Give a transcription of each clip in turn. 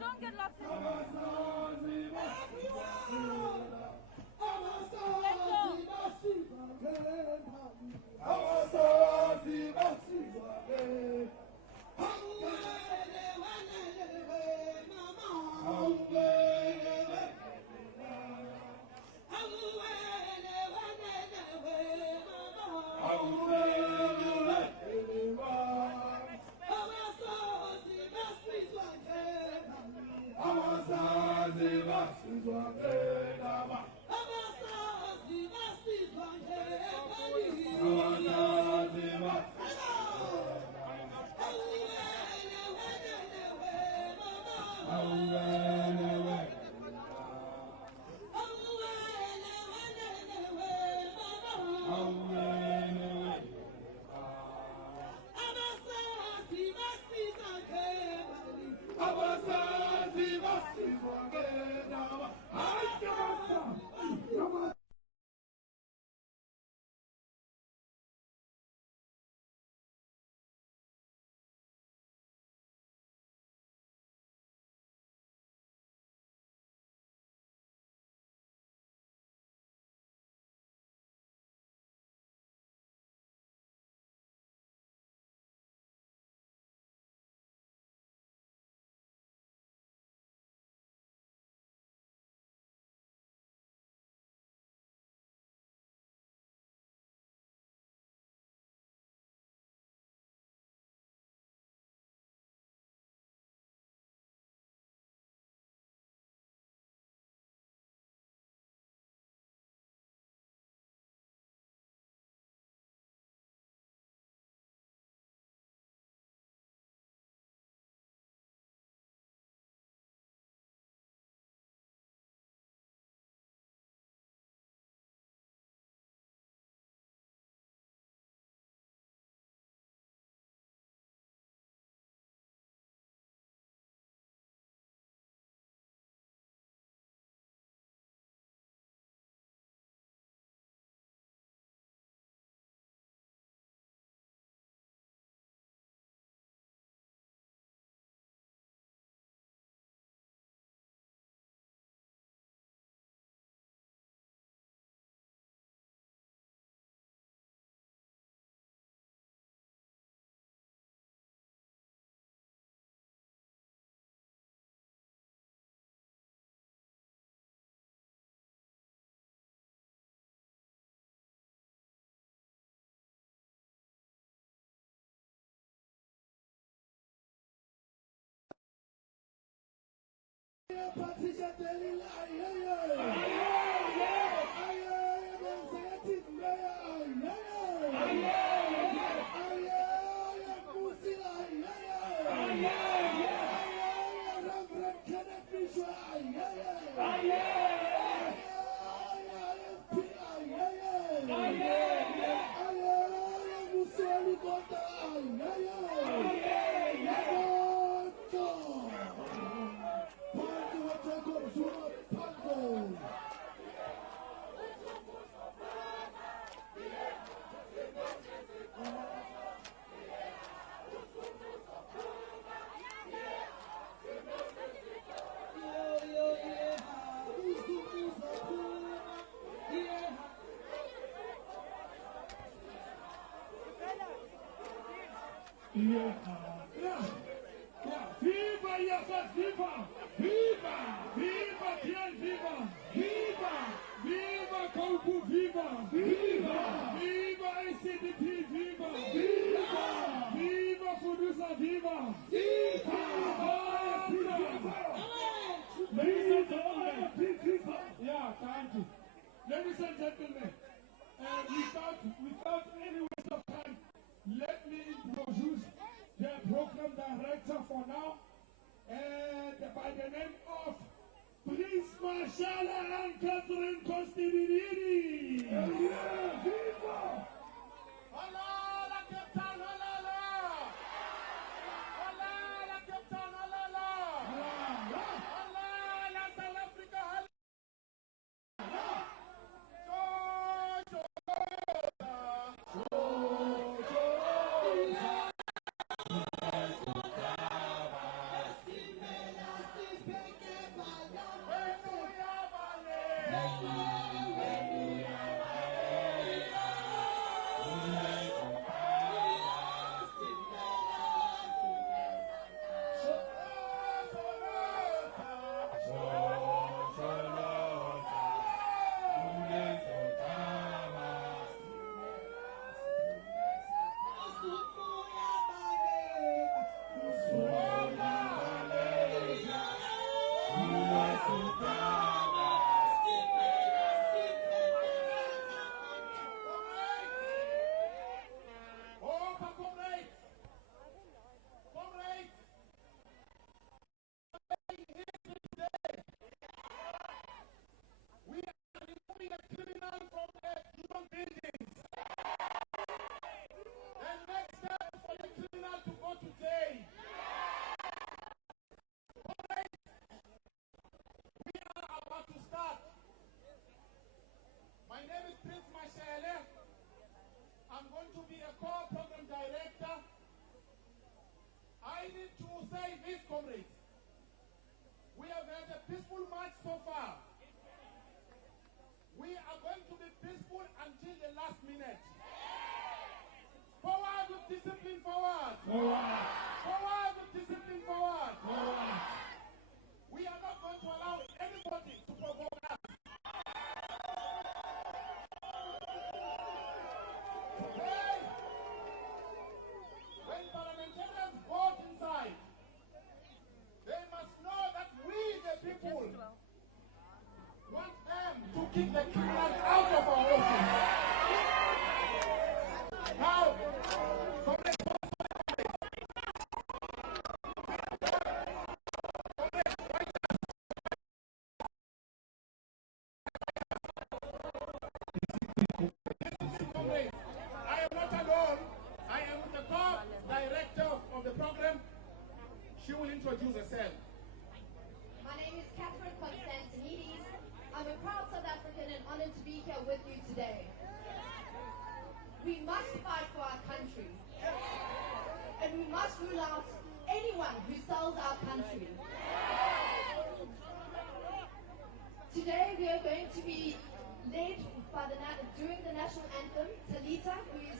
Don't get lost in it. Yeah. Viva, Yasa, viva! Viva! Viva, Tian, viva! Viva! Viva, Kaupu, viva! Viva! Viva, ACDP, viva! Viva! Viva, Fudusa, viva! Viva! Ladies and gentlemen, yeah, thank you. Ladies and gentlemen, without any waste of time, let me introduce the program director for now, by the name of Prince Marshall and Catherine Costidini. Viva! Allah, la Captain, Allah, la Captain, Allah, la South Africa, I'm going to be a core program director. I need to say this, comrades. We have had a peaceful march so far. We are going to be peaceful until the last minute. Forward with discipline, forward. Forward. Forward with discipline, forward. Forward. We are not going to allow anybody to provoke us. When parliamentarians vote inside, they must know that we, the people, want them to kick the criminals out of our office. Now, she will introduce herself. My name is Catherine Constantinides. I'm a proud South African and honored to be here with you today. We must fight for our country. And we must rule out anyone who sells our country. Today we are going to be led by during the national anthem, Talita, who is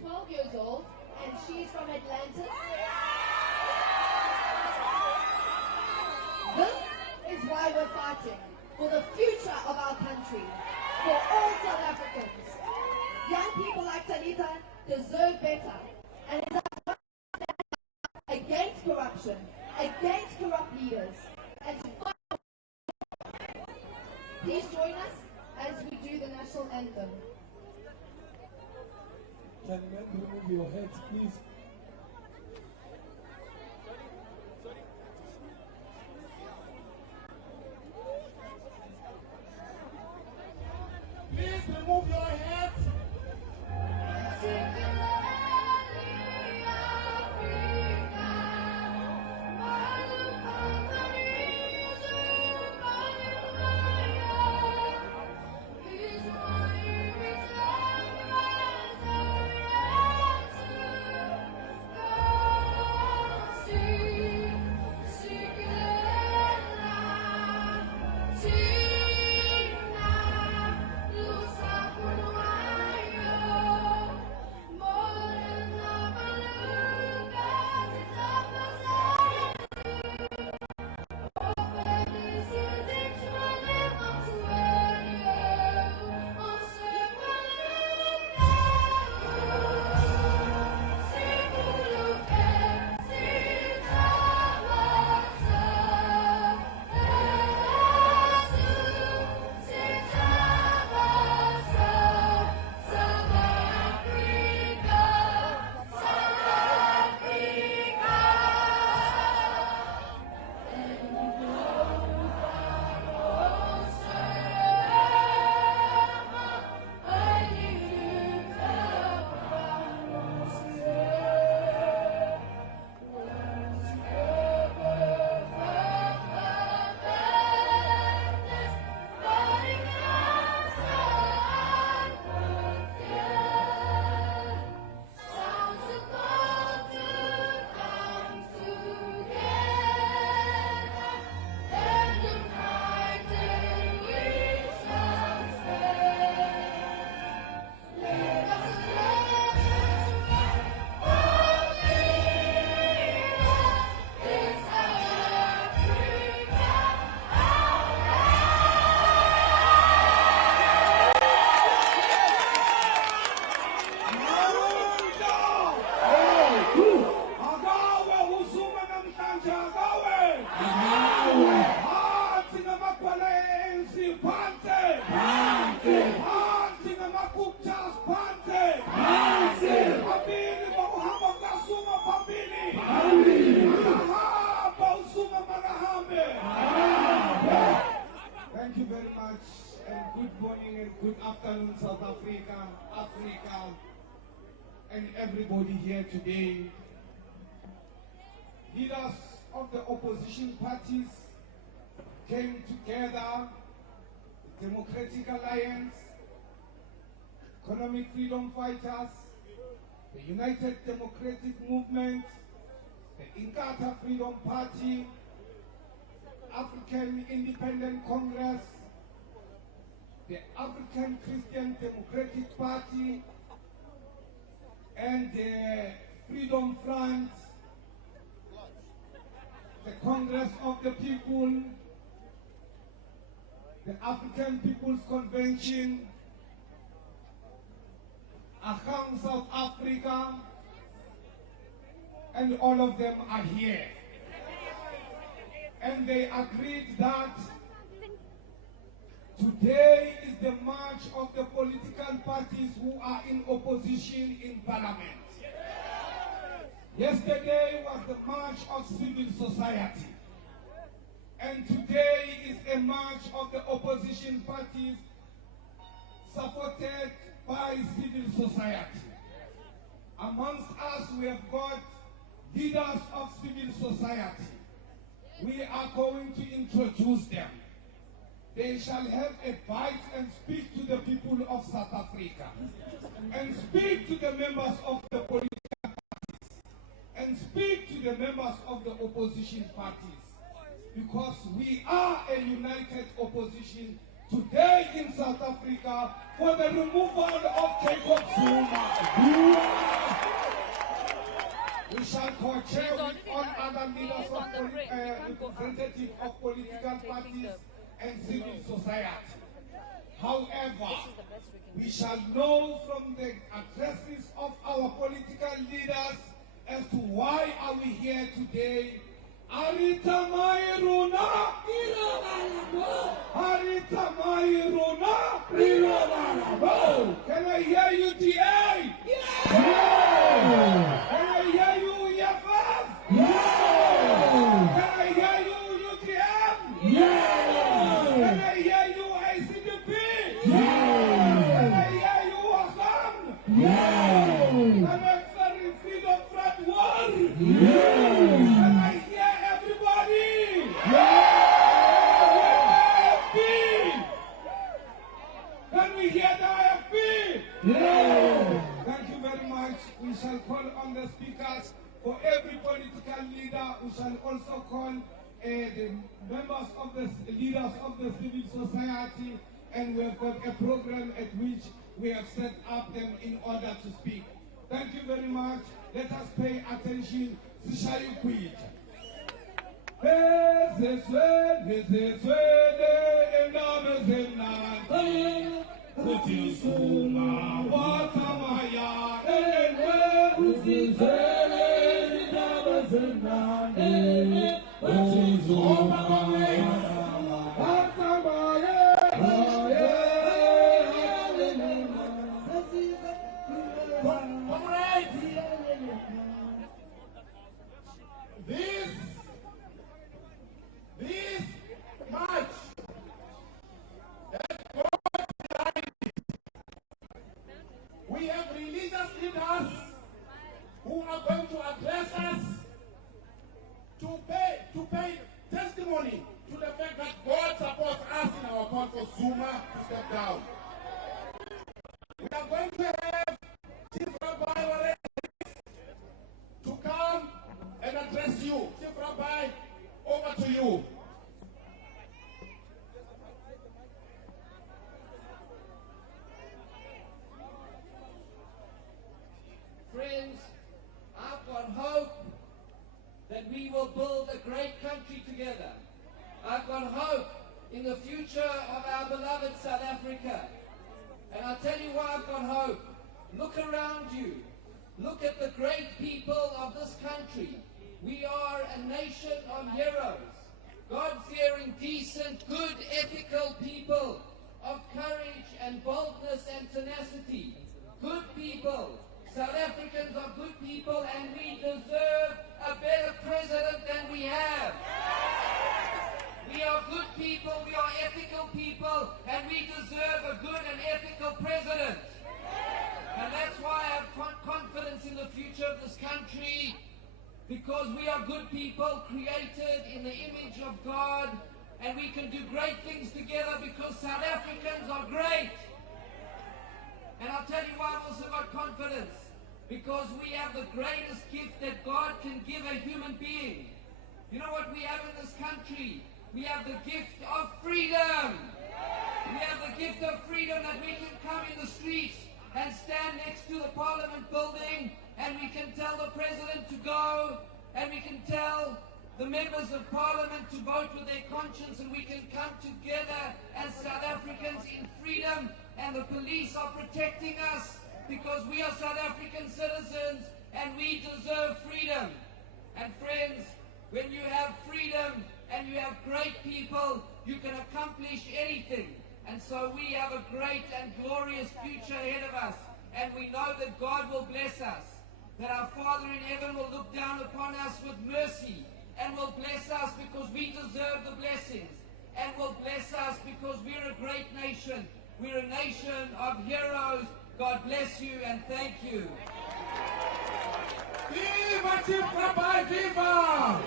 12 years old, and she is from Atlantis. This is why we're fighting, for the future of our country, for all South Africans. Young people like Talita deserve better, and it's our fight against corruption, against corrupt leaders, and to fight. Please join us as we do the national anthem. Gentlemen, remove your heads, please. Please remove your heads. and everybody here today, leaders of the opposition parties came together, the Democratic Alliance, Economic Freedom Fighters, the United Democratic Movement, the Inkatha Freedom Party, African Independent Congress, the African Christian Democratic Party, and the Freedom Front, the Congress of the People, the African People's Convention, Ahang South Africa, and all of them are here. And they agreed that today is the march of the political parties who are in opposition in Parliament. Yesterday was the march of civil society. And today is a march of the opposition parties supported by civil society. Amongst us, we have got leaders of civil society. We are going to introduce them. They shall have a bite and speak to the people of South Africa, and speak to the members of the political parties, and speak to the members of the opposition parties, because we are a united opposition today in South Africa for the removal of Jacob Zuma. We shall co-chair with all other leaders of representatives of political parties and civil society. However, we shall know from the addresses of our political leaders as to why are we here today. Arita Mairuna, Arita Mairuna, can I hear you, DA? Yeah. Can I hear you, EFF? Yeah. Can I hear you, UTM? Yeah. Can I hear you, ICDP? Yeah. Can I hear you, Aham? Yeah. Can I hear Freedom Front War? Yeah. Can I hear everybody? Yeah. Can we hear the IFP? Yeah. Thank you very much. We shall call on the speakers. For every political leader, we shall also call the members of the leaders of the civil society, and we have got a program at which we have set up them in order to speak. Thank you very much. Let us pay attention. This march, we have religious leaders who are going to address us to pay testimony to the fact that God supports us in our call for Zuma to step down. We are going to have Chief Rabbi to come and address you. Chief Rabbi, over to you. Friends, I've got hope that we will build a great country together. I've got hope in the future of our beloved South Africa. And I'll tell you why I've got hope. Look around you. Look at the great people of this country. We are a nation of heroes. God-fearing, decent, good, ethical people of courage and boldness and tenacity. Good people. South Africans are good people, and we deserve a better president than we have. We are good people, we are ethical people, and we deserve a good and ethical president. And that's why I have confidence country because we are good people created in the image of God, and we can do great things together because South Africans are great. And I'll tell you why I've also got confidence. Because we have the greatest gift that God can give a human being. You know what we have in this country? We have the gift of freedom. We have the gift of freedom that we can come in the streets and stand next to the Parliament building, and we can tell the President to go, and we can tell the members of Parliament to vote with their conscience, and we can come together as South Africans in freedom, and the police are protecting us because we are South African citizens and we deserve freedom. And friends, when you have freedom and you have great people, you can accomplish anything. And so we have a great and glorious future ahead of us, and we know that God will bless us, that our Father in heaven will look down upon us with mercy and will bless us because we deserve the blessings, and will bless us because we're a great nation. We're a nation of heroes. God bless you and thank you. Viva Chief Rabbi, viva!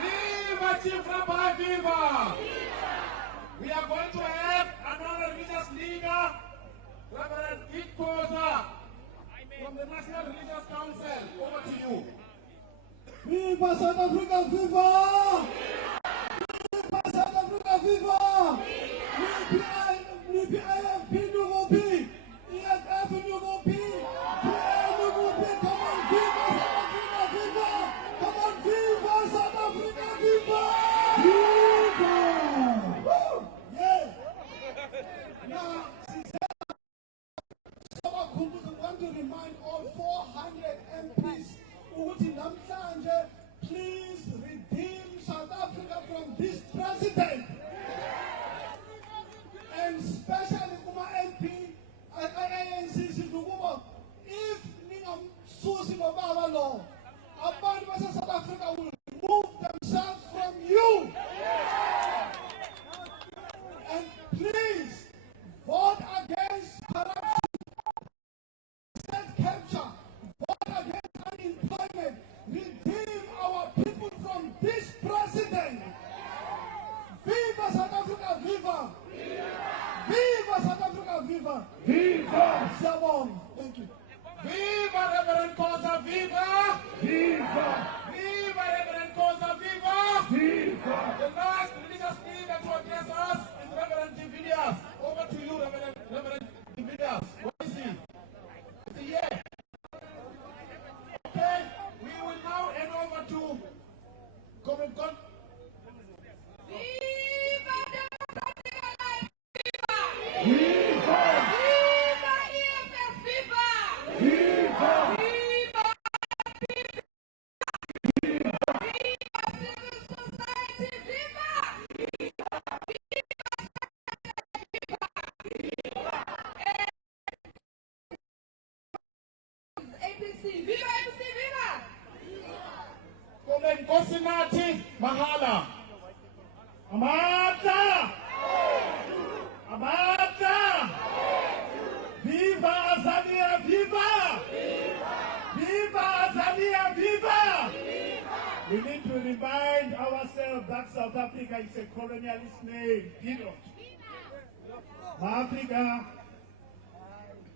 Viva Chief Rabbi, viva! We are going to have another religious leader, Reverend Gitkoza, from the National Religious Council. Over to you. Viva South Africa, viva! Viva South Africa, viva! IFP Nugopi, EFF Nugopi, PA Nugopi, come on, viva South Africa, viva! Come on, viva South Africa, viva! Viva! Woo! Yeah! Now, I want to remind all 400 MPs ukuthi namhlanje, please redeem South Africa from this president. And especially Kuma MP and ANC Sidukuba, if Susi Mababa law, abantu base South Africa will remove themselves from you. And please vote against corruption, state capture, vote against unemployment, redeem our people from this president. Viva South Africa, viva! Viva South Africa, viva! Viva! Shalom. Thank you. Viva Reverend Koza, viva! Viva! Viva Reverend Koza, viva! Viva! The last religious leader to address us is Reverend Dividias. Over to you, Reverend Dividias. What is he? Is he here? Okay, we will now hand over to Comment. Viva Democratic Alliance! Viva! Viva! Viva EFF! Viva! Viva! Viva! Viva civil society! Viva! APC! Viva APC! Viva! Comment Kosinati Mahala. Amata! Amata! Viva Azania, viva! Viva Azania, viva! We need to remind ourselves that South Africa is a colonialist name, period. Africa,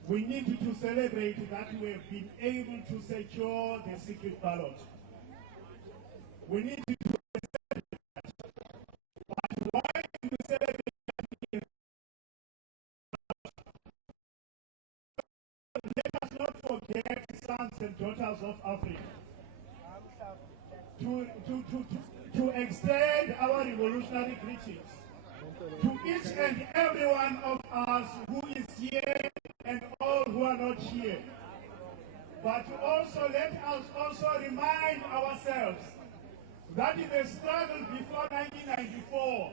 we need to celebrate that we have been able to secure the secret ballot. We need to let us not forget sons and daughters of Africa. To extend our revolutionary greetings to each and every one of us who is here and all who are not here. But also let us also remind ourselves that the struggle before 1994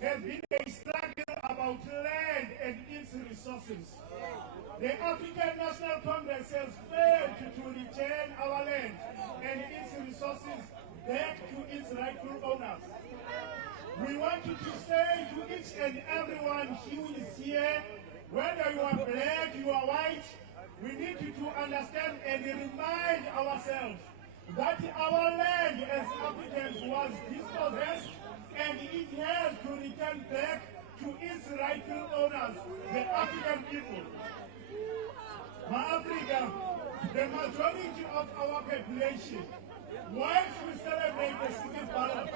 has been a struggle about land and its resources. The African National Congress has failed to return our land and its resources back to its rightful owners. We want to say to each and everyone who is here, whether you are black, you are white, we need to understand and remind ourselves that our land as Africans was dispossessed and it has to return back to its rightful owners, the African people. Africa, the majority of our population, once we celebrate the second ballot,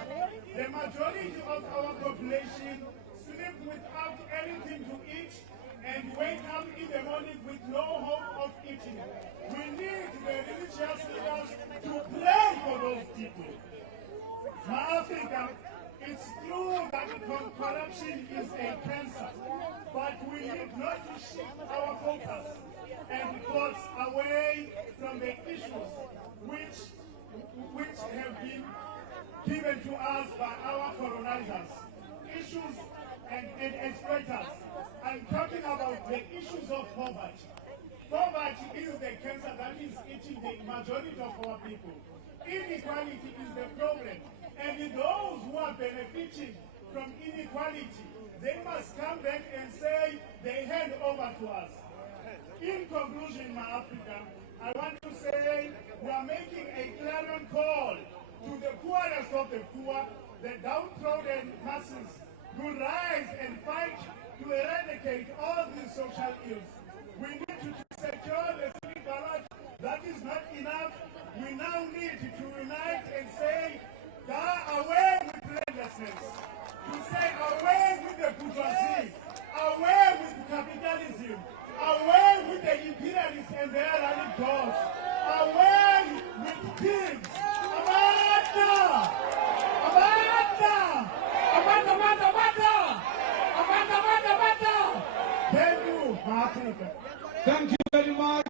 the majority of our population sleep without anything to eat and wake up in the morning with no hope of eating. We need the religious leaders to pray for those people. Africa, it's true that corruption is a cancer, but we need not to shift our focus and thoughts away from the issues which have been given to us by our colonizers, issues and exploiters. I'm talking about the issues of poverty. Poverty is the cancer that is eating the majority of our people. Inequality is the problem. And those who are benefiting from inequality, they must come back and say they hand over to us. In conclusion, my Africa, I want to say we are making a clarion call to the poorest of the poor, the downtrodden masses, to rise and fight to eradicate all these social ills. We need to secure the civil ballot. That is not enough. We now need to unite and say, away with landlessness. To say away with the bourgeoisie, away with capitalism, away with the imperialists and their running dogs, away with pigs. Amanda! Amanda! Amanda, Amanda, Amanda! Amanda, Amanda, Amanda! Thank you, Africa. Thank you very much.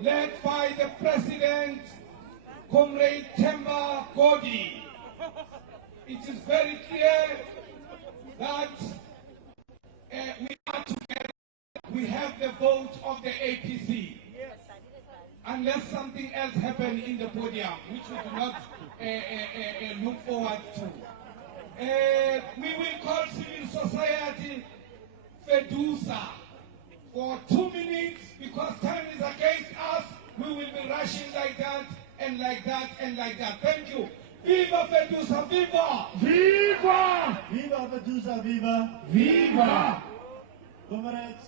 Led by the President, Comrade Temba Godi. It is very clear that we are together. We have the vote of the APC. Unless something else happens in the podium, which we do not look forward to. We will call civil society Fedusa for 2 minutes because time is against us. We will be rushing like that and like that and like that. Thank you. Viva Fedusa, viva! Viva! Viva Fedusa, viva! Viva! Comrades,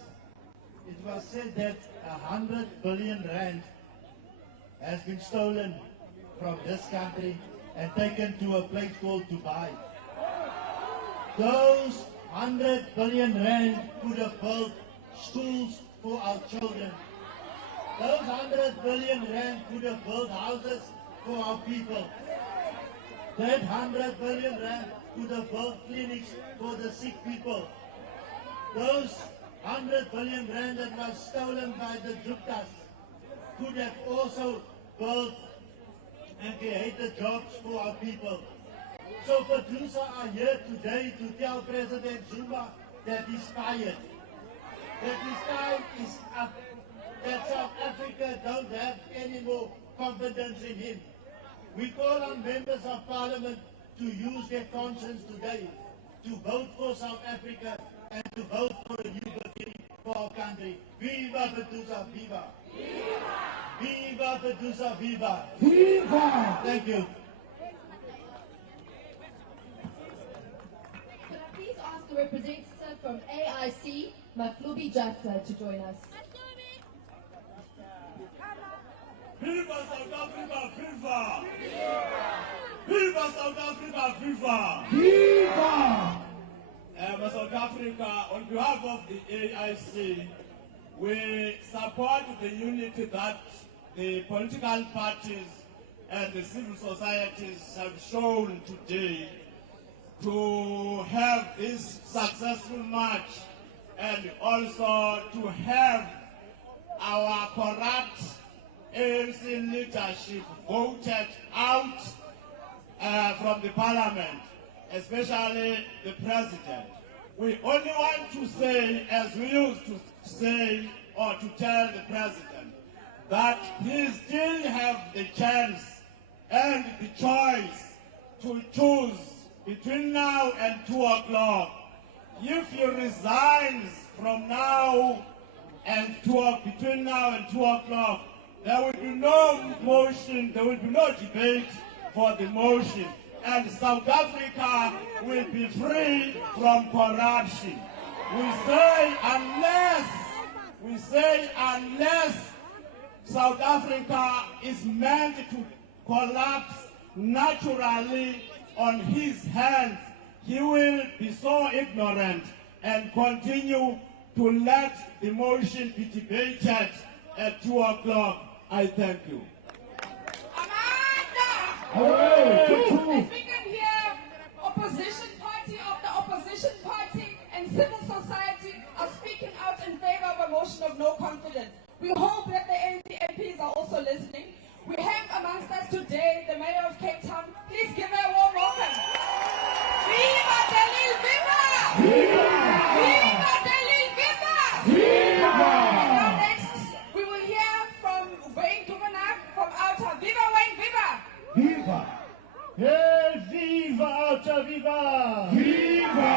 it was said that 100 billion rand has been stolen from this country and taken to a place called Dubai. Those 100 billion rand could have built schools for our children. Those 100 billion rand could have built houses for our people. That 100 billion rand could have built clinics for the sick people. Those 100 billion rand that was stolen by the Jutas could have also built and created jobs for our people. So Fedusa are here today to tell President Zuma that he's fired, that his time is up, that South Africa don't have any more confidence in him. We call on members of parliament to use their conscience today to vote for South Africa and to vote for a new beginning for our country. Viva Fedusa, viva! Viva! Viva Fedusa, viva! Viva! Thank you. Could I please ask the representative from AIC, Mahlubi Jatsa, to join us? Viva South Africa, viva! Viva South Africa, viva! Viva! South Africa, on behalf of the AIC, we support the unity that the political parties and the civil societies have shown today to have this successful march and also to have our corrupt ANC leadership voted out from the parliament, especially the president. We only want to say, as we used to say or to tell the president, that he still have the chance and the choice to choose between now and 2 o'clock if he resigns from now and between now and 2 o'clock, there will be no motion, there will be no debate for the motion, and South Africa will be free from corruption. We say unless South Africa is meant to collapse naturally on his hands, he will be so ignorant and continue to let the motion be debated at 2 o'clock. I thank you. Amanda! Speaking here, opposition party after opposition party and civil society are speaking out in favor of a motion of no confidence. We hope that the ANC MPs are also listening. We have amongst us today the Mayor of Cape Town. Please give her a warm welcome. Viva Delil, viva! Viva! Viva Delil, viva! Viva! And now next, we will hear from Wayne Governor from Outer. Viva Wayne, viva! Viva! Hey, viva Outer, viva! Viva!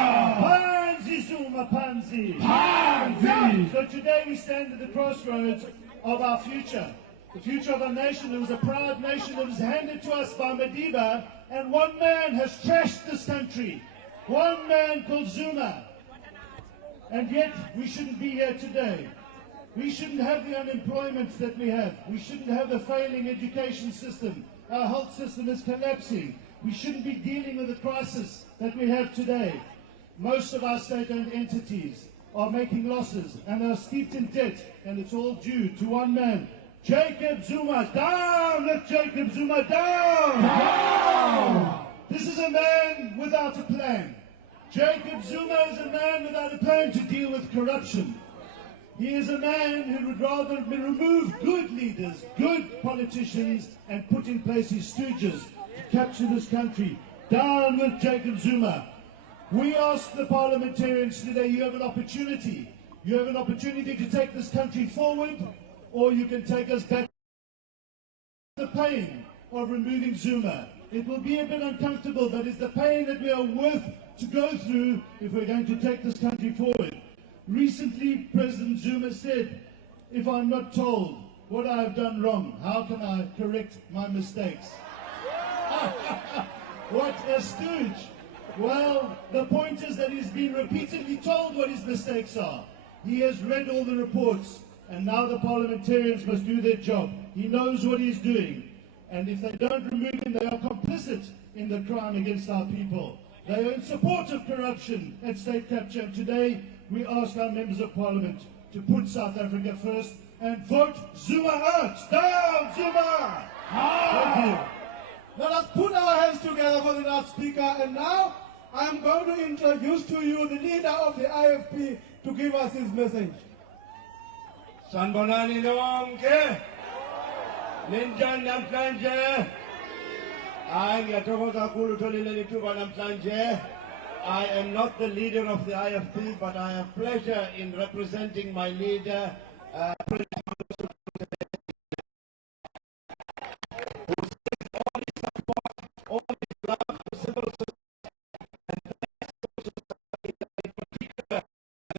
Anti-Zuma, Panzi! Panzi! So today we stand at the crossroads of our future. The future of our nation. It was a proud nation that was handed to us by Madiba, and one man has trashed this country. One man called Zuma. And yet we shouldn't be here today. We shouldn't have the unemployment that we have. We shouldn't have a failing education system. Our health system is collapsing. We shouldn't be dealing with the crisis that we have today. Most of our state-owned entities are making losses and are steeped in debt, and it's all due to one man, Jacob Zuma. Down! Let Jacob Zuma down! Down! This is a man without a plan. Jacob Zuma is a man without a plan to deal with corruption. He is a man who would rather remove good leaders, good politicians, and put in place his stooges to capture this country. Down with Jacob Zuma. We ask the parliamentarians today, you have an opportunity. You have an opportunity to take this country forward, or you can take us back. The pain of removing Zuma. It will be a bit uncomfortable, but it's the pain that we are worth to go through if we're going to take this country forward. Recently, President Zuma said, if I'm not told what I have done wrong, how can I correct my mistakes? What a stooge. Well, the point is that he's been repeatedly told what his mistakes are. He has read all the reports, and now the parliamentarians must do their job. He knows what he's doing, and if they don't remove him, they are complicit in the crime against our people. They are in support of corruption and state capture. And today, we ask our members of parliament to put South Africa first and vote Zuma out. Down, Zuma! Thank you. Let us put our hands together for the last speaker. And now, I'm going to introduce to you the leader of the IFP to give us his message. Sanibonani nonke. Ninjani namhlanje? Hayi ngiyathokoza kakhulu utholile lithuba namhlanje. I am not the leader of the IFP, but I have pleasure in representing my leader, President Zuma, who says all his support, all his love to civil society, and civil society, in particular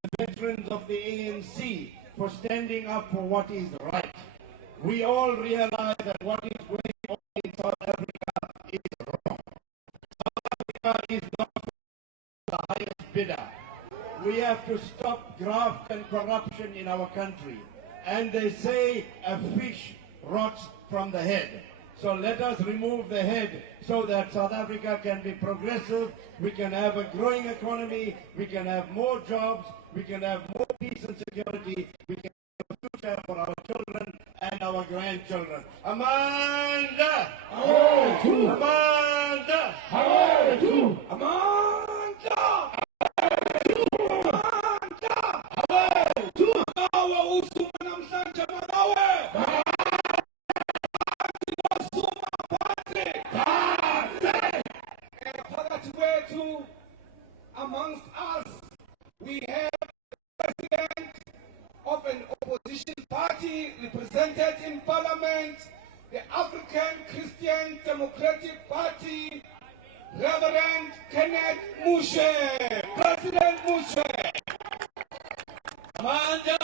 the veterans of the ANC, for standing up for what is right. We all realize that what is going on in South Africa is wrong. South Africa is not the highest bidder. We have to stop graft and corruption in our country. And they say a fish rots from the head. So let us remove the head so that South Africa can be progressive, we can have a growing economy, we can have more jobs, we can have more peace and security, we can have a future for our children and our grandchildren. Amanda! Amanda! Amanda! Amongst us, we have the president of an opposition party represented in parliament, the African Christian Democratic Party, Reverend Kenneth Mushe. President Mushe. Amanda,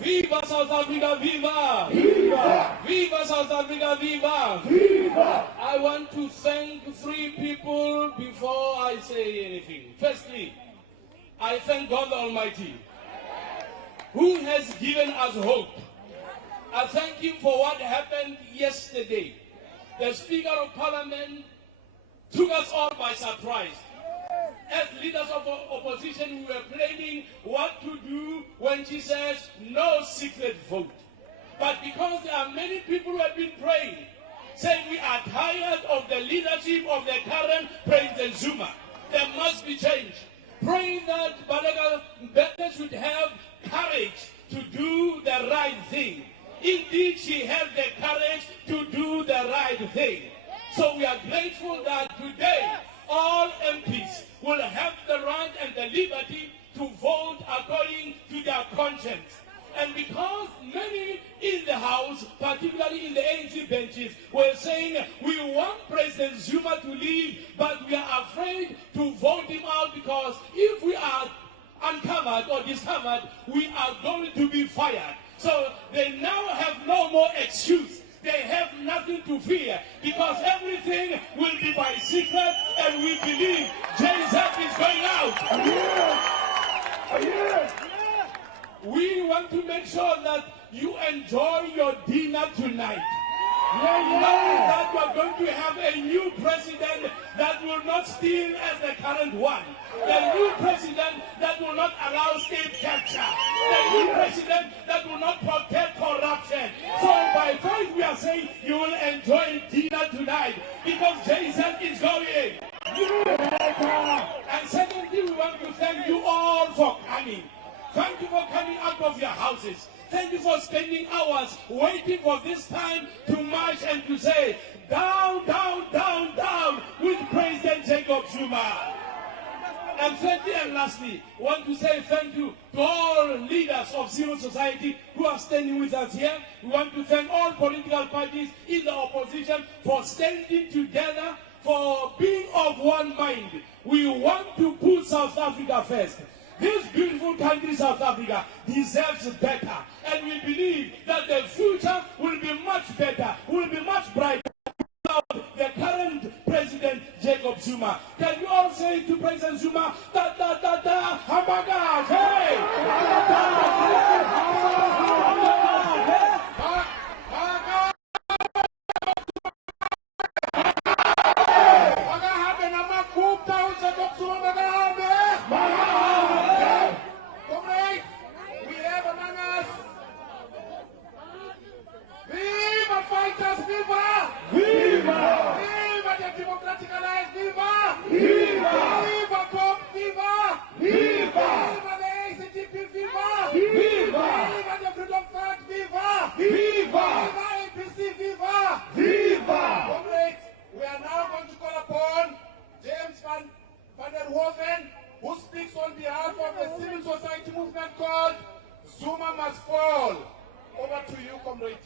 Viva South Africa, viva! Viva! Viva South Africa, viva! Viva! I want to thank three people before I say anything. Firstly, I thank God Almighty, who has given us hope. I thank Him for what happened yesterday. The Speaker of Parliament took us all by surprise. As leaders of opposition, we were planning what to do when she says no secret vote. But because there are many people who have been praying, saying we are tired of the leadership of the current President Zuma, there must be change. Praying that Balaga should have courage to do the right thing. Indeed, she had the courage to do the right thing. So we are grateful that today all MPs will have the right and the liberty to vote according to their conscience. And because many in the House, particularly in the ANC benches, were saying we want President Zuma to leave, but we are afraid to vote him out because if we are uncovered or discovered, we are going to be fired. So they now have no more excuse. They have nothing to fear because everything will be by secret, and we believe JZ is going out. We want to make sure that you enjoy your dinner tonight. Knowing that you are going to have a new president that will not steal as the current one. The new president that will not allow state capture. The new president that will not protect corruption. So by faith we are saying you will enjoy dinner tonight because Jason is going. And secondly, we want to thank you all for coming. Thank you for coming out of your houses. Thank you for spending hours waiting for this time to march and to say, down, down, down, down with President Jacob Zuma. And thirdly and lastly, I want to say thank you to all leaders of civil society who are standing with us here. We want to thank all political parties in the opposition for standing together, for being of one mind. We want to put South Africa first. This beautiful country, South Africa, deserves better. And we believe that the future will be much better, will be much brighter without the current President Jacob Zuma. Can you all say to President Zuma, da da da da, hamburgers, hey! Who speaks on behalf of the civil society movement called Zuma Must Fall. Over to you, comrade.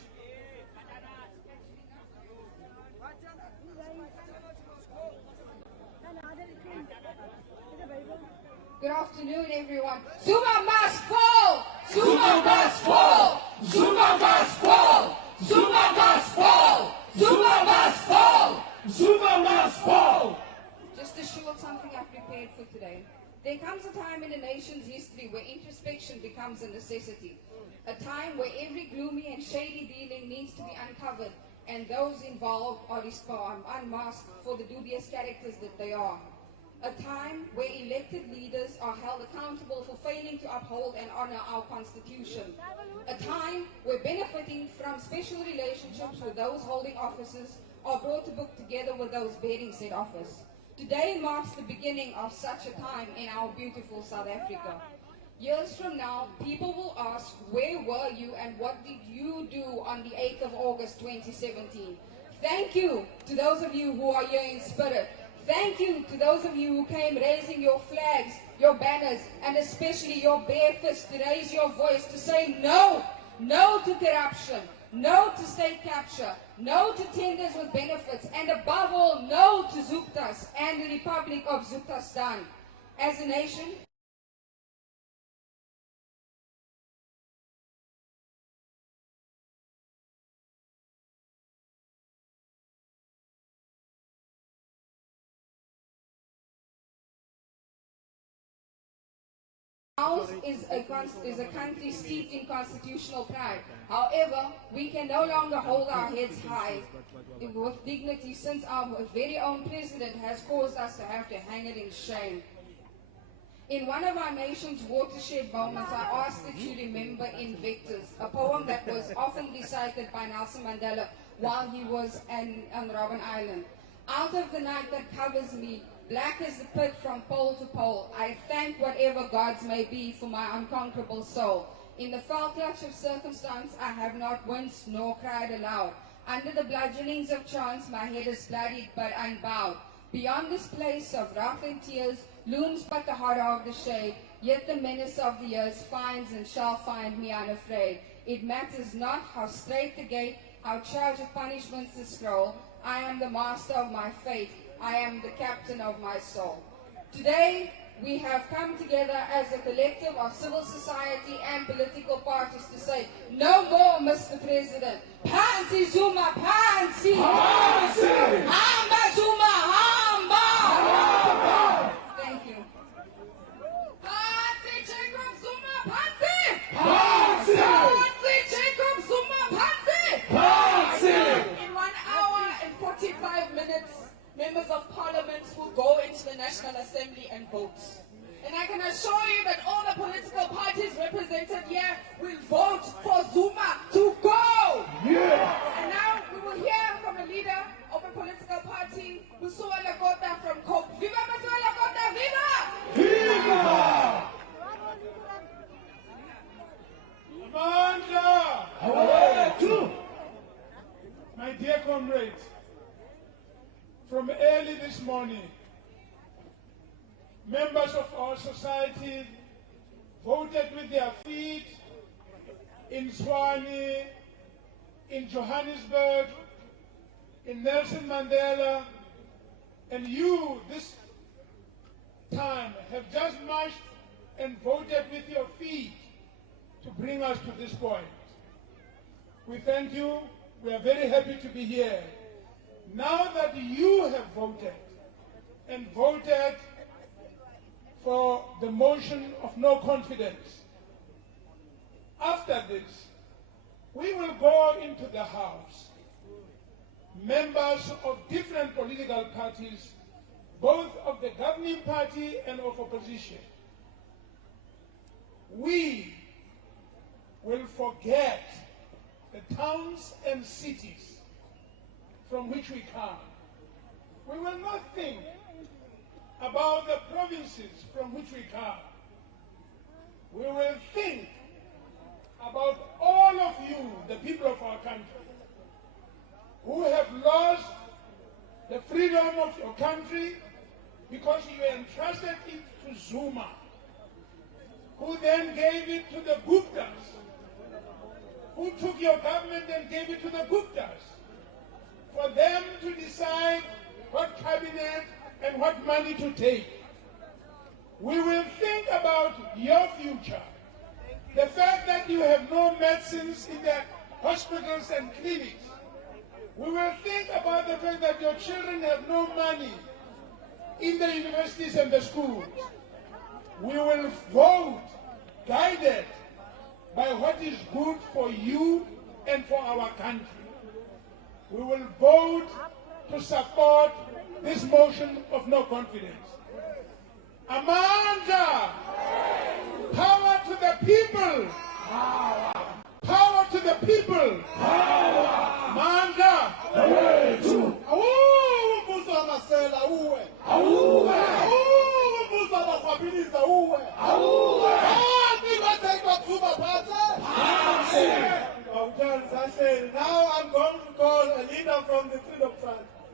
Good afternoon, everyone. Zuma must fall! Zuma must fall! Zuma must fall! Zuma must fall! Zuma must fall! Zuma must fall! Just a short something I've prepared for today. There comes a time in a nation's history where introspection becomes a necessity. A time where every gloomy and shady dealing needs to be uncovered and those involved are unmasked for the dubious characters that they are. A time where elected leaders are held accountable for failing to uphold and honor our Constitution. A time where benefiting from special relationships with those holding offices are brought to book together with those bearing said office. Today marks the beginning of such a time in our beautiful South Africa. Years from now, people will ask, where were you and what did you do on the 8th of August 2017? Thank you to those of you who are here in spirit. Thank you to those of you who came raising your flags, your banners, and especially your bare fists to raise your voice to say no, no to corruption, no to state capture, no to tenders with benefits, and above all, no to Zuptas and the Republic of Zutastan. As a nation, ours is a country steeped in constitutional pride. However, we can no longer hold our heads high with dignity, since our very own president has caused us to have to hang it in shame. In one of our nation's watershed moments, I asked that you remember Invictus, a poem that was often recited by Nelson Mandela while he was on Robben Island. Out of the night that covers me, black as the pit from pole to pole, I thank whatever gods may be for my unconquerable soul. In the foul clutch of circumstance, I have not winced nor cried aloud. Under the bludgeonings of chance, my head is bloodied but unbowed. Beyond this place of wrath and tears looms but the horror of the shade, yet the menace of the years finds and shall find me unafraid. It matters not how straight the gate, how charged with punishments the scroll. I am the master of my fate. I am the captain of my soul. Today, we have come together as a collective of civil society and political parties to say, no more, Mr. President. Anti-Zuma, Pansi! Hamba Zuma, Hamba! Thank you. Anti-Jacob Zuma, Pansi! Anti-Jacob Zuma, Pansi! In 1 hour and 45 minutes, members of parliament will go into the National Assembly and vote. And I can assure you that all the political parties represented here will vote for Zuma to go. Yeah. And now we will hear from a leader of a political party, Musua Lakota from Cope. Viva Musua Lakota, viva! Viva! Amanda! My dear comrades, from early this morning, members of our society voted with their feet in Tshwane, in Johannesburg, in Nelson Mandela, and you this time have just marched and voted with your feet to bring us to this point. We thank you. We are very happy to be here. Now that you have voted and voted for the motion of no confidence, after this, we will go into the House. Members of different political parties, both of the governing party and of opposition, we will forget the towns and cities from which we come. We will not think about the provinces from which we come. We will think about all of you, the people of our country, who have lost the freedom of your country because you entrusted it to Zuma, who then gave it to the Guptas, who took your government and gave it to the Guptas, for them to decide what cabinet and what money to take. We will think about your future. The fact that you have no medicines in the hospitals and clinics. We will think about the fact that your children have no money in the universities and the schools. We will vote guided by what is good for you and for our country. We will vote to support this motion of no confidence. Amanda! Power to the people! Power to the people! Amanda! Now